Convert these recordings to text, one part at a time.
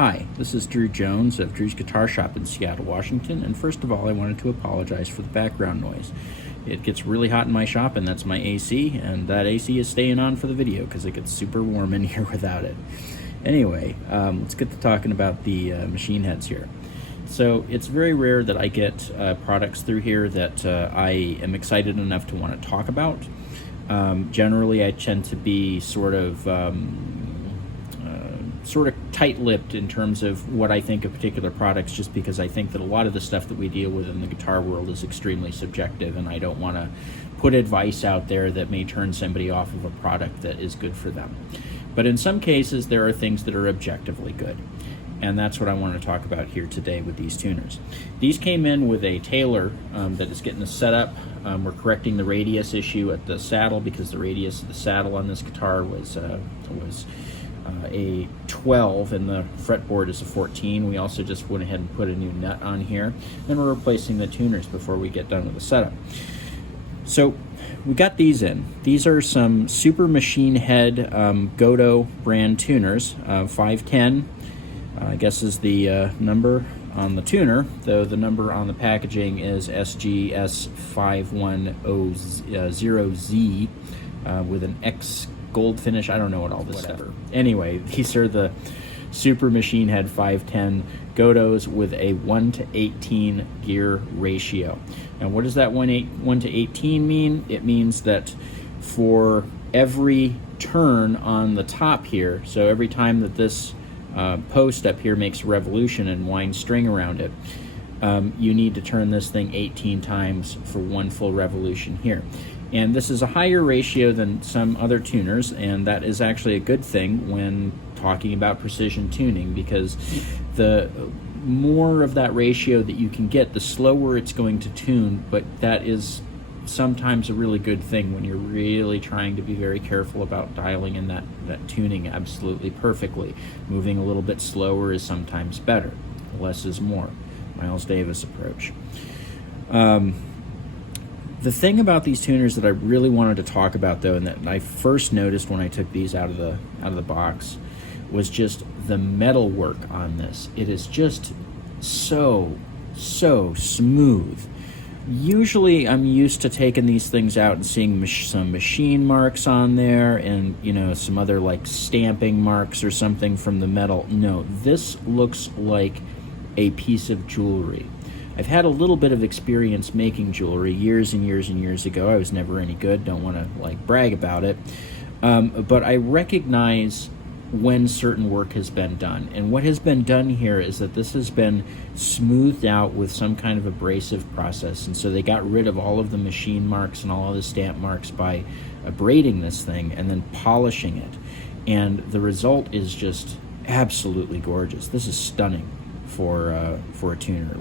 Hi, this is Drew Jones of Drewsguitarshop in Seattle, Washington, and first of all I wanted to apologize for the background noise. It gets really hot in my shop, and that's my AC, and that AC is staying on for the video because it gets super warm in here without it. Anyway, let's get to talking about the machine heads here. So it's very rare that I get products through here that I am excited enough to want to talk about. Generally I tend to be sort of tight-lipped in terms of what I think of particular products, just because I think that a lot of the stuff that we deal with in the guitar world is extremely subjective, and I don't want to put advice out there that may turn somebody off of a product that is good for them. But in some cases there are things that are objectively good, and that's what I want to talk about here today with these tuners. These came in with a tailor that is getting us set up. We're correcting the radius issue at the saddle, because the radius of the saddle on this guitar was a 12 and the fretboard is a 14. We also just went ahead and put a new nut on here. Then we're replacing the tuners before we get done with the setup. So we got these in. These are some Super Machine Head Gotoh brand tuners. 510 I guess is the number on the tuner, though the number on the packaging is SGS5100Z with an X gold finish. I don't know what all this stuff. Anyway, these are the Super Machine Head 510 Gotohs with a 1:18 gear ratio. Now what does that 1:18 mean? It means that for every turn on the top here, so every time that this post up here makes a revolution and winds string around it, you need to turn this thing 18 times for one full revolution here. And this is a higher ratio than some other tuners, and that is actually a good thing when talking about precision tuning, because the more of that ratio that you can get, the slower it's going to tune. But that is sometimes a really good thing when you're really trying to be very careful about dialing in that tuning absolutely perfectly. Moving a little bit slower is sometimes better. Less is more. Miles Davis approach. The thing about these tuners that I really wanted to talk about, though, and that I first noticed when I took these out of the box, was just the metal work on this. It is just so smooth. Usually I'm used to taking these things out and seeing some machine marks on there, and some other like stamping marks or something from the metal. No, this looks like a piece of jewelry. I've had a little bit of experience making jewelry years and years and years ago. I was never any good, don't want to brag about it, but I recognize when certain work has been done. And what has been done here is that this has been smoothed out with some kind of abrasive process, and so they got rid of all of the machine marks and all of the stamp marks by abrading this thing and then polishing it, and the result is just absolutely gorgeous. This is stunning for a tuner.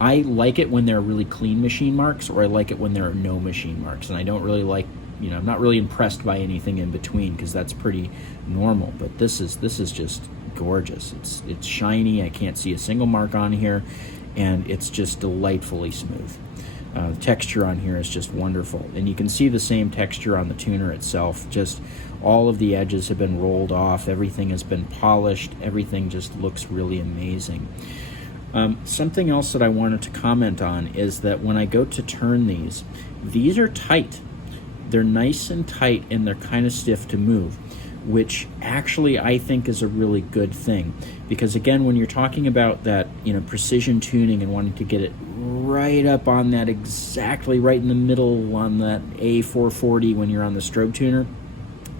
I like it when there are really clean machine marks, or I like it when there are no machine marks, and I don't really like, I'm not really impressed by anything in between, because that's pretty normal. But this is just gorgeous. It's shiny. I can't see a single mark on here, and it's just delightfully smooth. The texture on here is just wonderful, and you can see the same texture on the tuner itself. Just all of the edges have been rolled off. Everything has been polished. Everything just looks really amazing. Something else that I wanted to comment on is that when I go to turn these are tight. They're nice and tight, and they're kind of stiff to move, which actually I think is a really good thing, because again, when you're talking about that, precision tuning and wanting to get it right up on that, exactly right in the middle on that A440 when you're on the strobe tuner,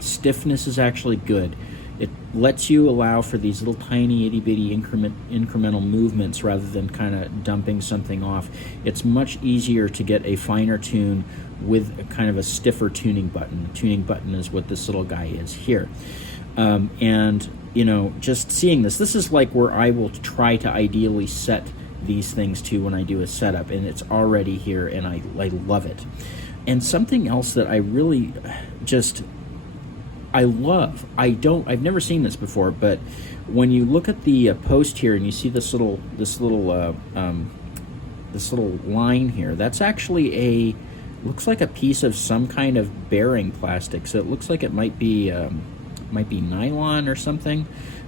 stiffness is actually good. It lets you allow for these little tiny itty-bitty incremental movements rather than kind of dumping something off. It's much easier to get a finer tune with a kind of a stiffer tuning button. The tuning button is what this little guy is here. And, just seeing this is like where I will try to ideally set these things to when I do a setup, and it's already here, and I love it. And something else that I really I love. I've never seen this before, but when you look at the post here and you see this little line here, that's actually looks like a piece of some kind of bearing plastic. So it looks like it might be might be nylon or something,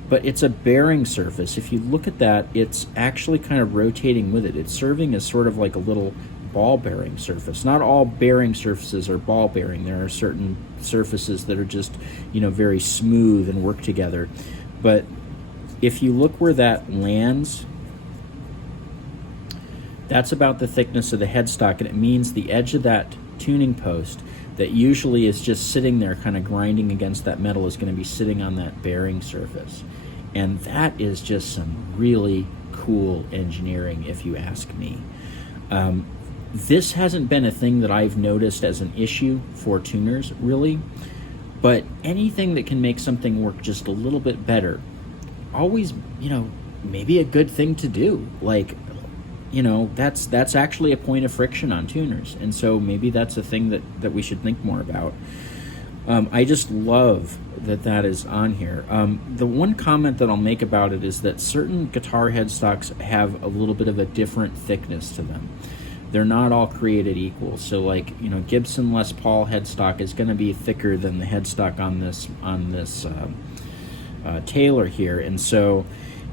but it's a bearing surface. If you look at that, it's actually kind of rotating with it. It's serving as sort of like a little ball bearing surface. Not all bearing surfaces are ball bearing. There are certain surfaces that are just, very smooth and work together. But if you look where that lands, that's about the thickness of the headstock, and it means the edge of that tuning post that usually is just sitting there kind of grinding against that metal is going to be sitting on that bearing surface. And that is just some really cool engineering, if you ask me. This hasn't been a thing that I've noticed as an issue for tuners, really, but anything that can make something work just a little bit better, always, maybe a good thing to do. Like, that's actually a point of friction on tuners, and so maybe that's a thing that we should think more about. I just love that is on here. The one comment that I'll make about it is that certain guitar headstocks have a little bit of a different thickness to them. They're not all created equal. So like, Gibson Les Paul headstock is going to be thicker than the headstock on this Taylor here. And so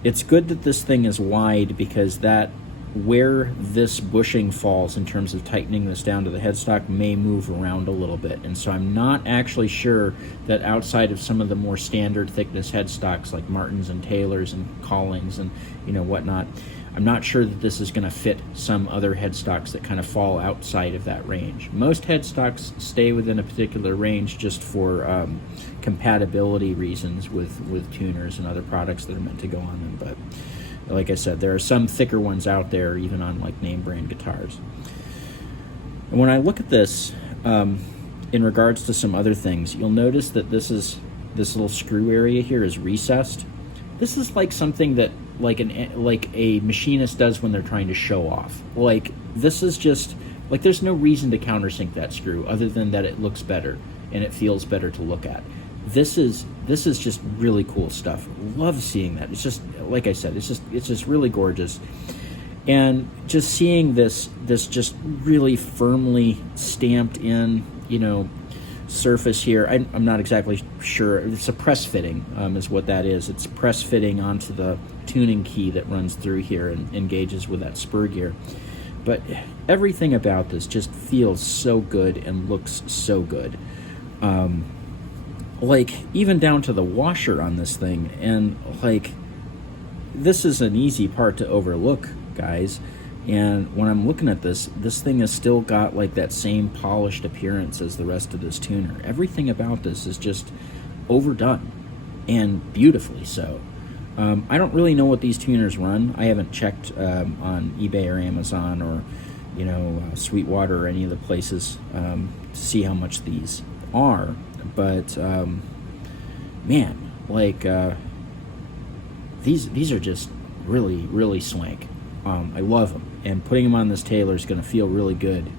it's good that this thing is wide, because that where this bushing falls in terms of tightening this down to the headstock may move around a little bit. And so I'm not actually sure that outside of some of the more standard thickness headstocks like Martins and Taylors and Collings and whatnot, I'm not sure that this is going to fit some other headstocks that kind of fall outside of that range. Most headstocks stay within a particular range just for compatibility reasons with tuners and other products that are meant to go on them. But like I said, there are some thicker ones out there, even on like name brand guitars. And when I look at this, in regards to some other things, you'll notice that this little screw area here is recessed. This is like something that like a machinist does when they're trying to show off. Like, this is just like, there's no reason to countersink that screw other than that it looks better and it feels better to look at. This is just really cool stuff. Love seeing that. It's just, like I said, it's just really gorgeous. And just seeing this just really firmly stamped in, surface here. I'm not exactly sure. It's a press fitting, is what that is. It's press fitting onto the tuning key that runs through here and engages with that spur gear. But everything about this just feels so good and looks so good. Like, even down to the washer on this thing. And like, this is an easy part to overlook, guys. And when I'm looking at this thing has still got like that same polished appearance as the rest of this tuner. Everything about this is just overdone, and beautifully so. I don't really know what these tuners run. I haven't checked on eBay or Amazon or Sweetwater or any of the places to see how much these are. But man, like these are just really, really swank. I love them, and putting them on this Taylor is going to feel really good.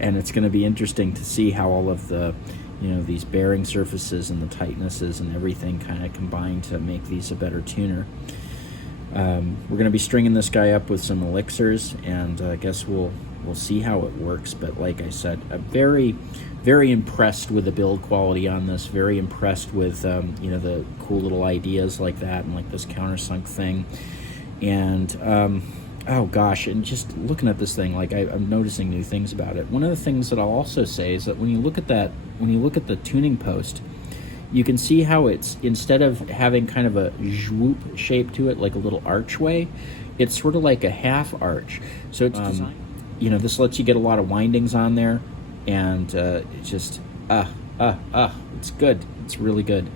And it's going to be interesting to see how all of the these bearing surfaces and the tightnesses and everything kind of combine to make these a better tuner. We're going to be stringing this guy up with some elixirs, and I guess we'll see how it works. But like I said, very, very impressed with the build quality on this. Very impressed with the cool little ideas like that, and like this countersunk thing. And oh gosh, and just looking at this thing, like I'm noticing new things about it. One of the things that I'll also say is that when you look at the tuning post, you can see how it's, instead of having kind of a swoop shape to it, like a little archway, it's sort of like a half arch. So it's designed, this lets you get a lot of windings on there, and it's just it's good. It's really good.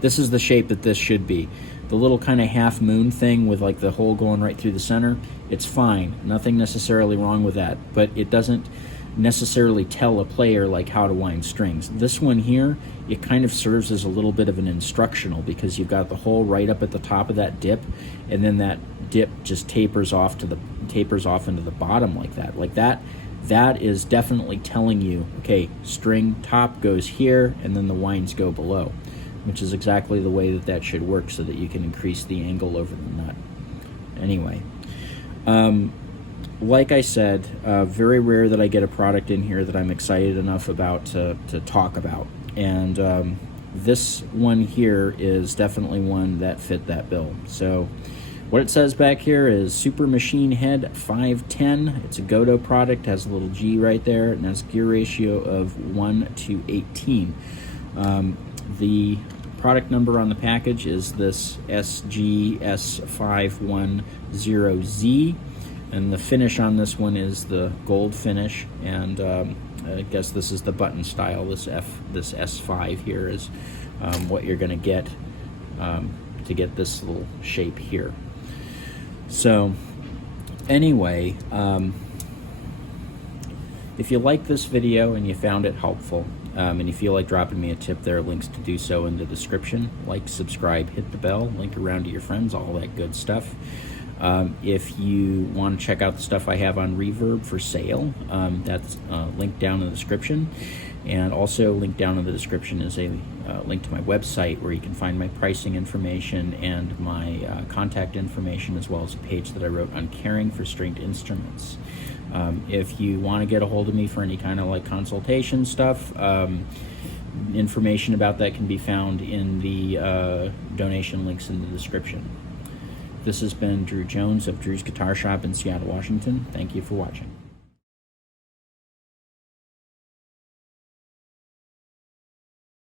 This is the shape that this should be. The little kind of half moon thing with like the hole going right through the center, it's fine. Nothing necessarily wrong with that, but it doesn't necessarily tell a player like how to wind strings. This one here, it kind of serves as a little bit of an instructional, because you've got the hole right up at the top of that dip, and then that dip just tapers off into the bottom like that. Like that is definitely telling you, okay, string top goes here and then the winds go below, which is exactly the way that should work, so that you can increase the angle over the nut. Anyway, like I said, very rare that I get a product in here that I'm excited enough about to talk about. And this one here is definitely one that fit that bill. So what it says back here is Super Machine Head 510. It's a Gotoh product, has a little G right there, and has a gear ratio of 1:18. The product number on the package is this SGS510Z, and the finish on this one is the gold finish, and I guess this is the button style. This S5 here is what you're going to get to get this little shape here. So anyway, if you like this video and you found it helpful, and you feel like dropping me a tip, there are links to do so in the description. Like, subscribe, hit the bell, link around to your friends, all that good stuff. If you want to check out the stuff I have on Reverb for sale, that's linked down in the description. And also linked down in the description is a link to my website where you can find my pricing information and my contact information, as well as a page that I wrote on caring for stringed instruments. If you want to get a hold of me for any kind of like consultation stuff, information about that can be found in the donation links in the description. This has been Drew Jones of Drew's Guitar Shop in Seattle, Washington. Thank you for watching.